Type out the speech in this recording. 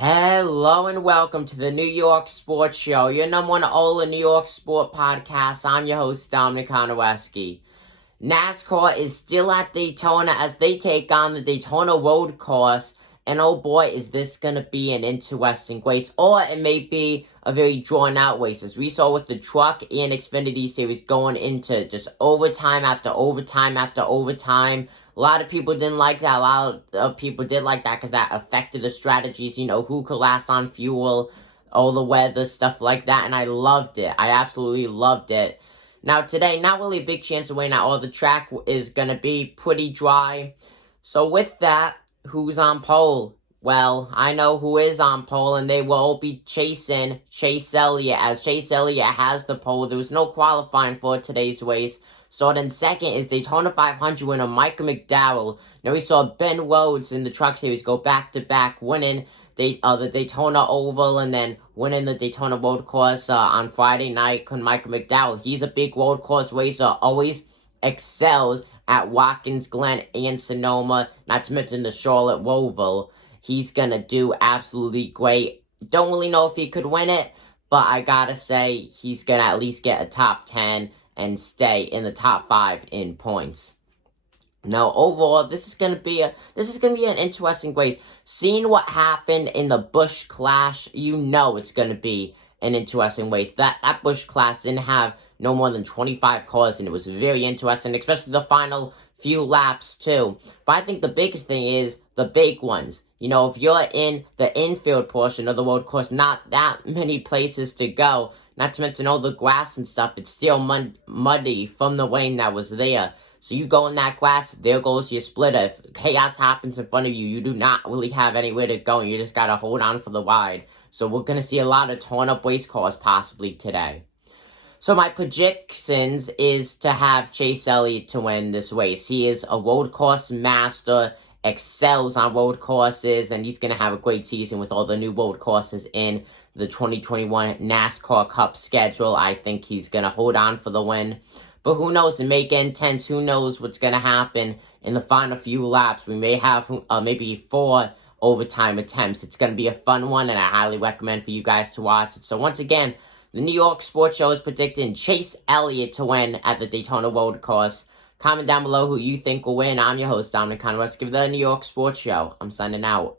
Hello and welcome to the New York Sports Show, your number one all New York sport podcast. I'm your host, Dominic Konowski. NASCAR is still at Daytona as they take on the Daytona Road Course. And oh boy, is this going to be an interesting race. Or it may be a very drawn-out race. As we saw with the Truck and Xfinity Series going into just overtime after overtime after overtime. A lot of people didn't like that. A lot of people did like that because that affected the strategies. Who could last on fuel, all the weather, stuff like that. And I loved it. I absolutely loved it. Now today, not really a big chance of rain at all. The track is going to be pretty dry. So with that, who's on pole? Well, I know who is on pole, and they will all be chasing Chase Elliott, as Chase Elliott has the pole. There was no qualifying for today's race. So then second is Daytona 500 winner Michael McDowell. Now we saw Ben Rhodes in the Truck Series go back-to-back, winning the Daytona Oval and then winning the Daytona Road Course on Friday night. Michael McDowell, he's a big road course racer, always excels at Watkins Glen and Sonoma, not to mention the Charlotte Roval. He's going to do absolutely great. Don't really know if he could win it, but I gotta say he's going to at least get a top 10 and stay in the top 5 in points. Now, overall, this is gonna be an interesting race. Seeing what happened in the Busch Clash, it's gonna be an interesting race. That Busch Clash didn't have no more than 25 cars, and it was very interesting, especially the final few laps too. But I think the biggest thing is the big ones. If you're in the infield portion of the road course, not that many places to go. Not to mention all the grass and stuff. It's still muddy from the rain that was there. So you go in that grass, there goes your splitter. If chaos happens in front of you, you do not really have anywhere to go. You just got to hold on for the ride. So we're going to see a lot of torn up race cars possibly today. So my predictions is to have Chase Elliott to win this race. He is a road course master, excels on road courses, and he's going to have a great season with all the new road courses in the 2021 NASCAR Cup schedule. I think he's going to hold on for the win. But who knows? It may get intense. Who knows what's going to happen in the final few laps? We may have maybe 4 overtime attempts. It's going to be a fun one, and I highly recommend for you guys to watch it. So once again, the New York Sports Show is predicting Chase Elliott to win at the Daytona Road Course. Comment down below who you think will win. I'm your host, Dominic Conrad. Give the New York Sports Show. I'm signing out.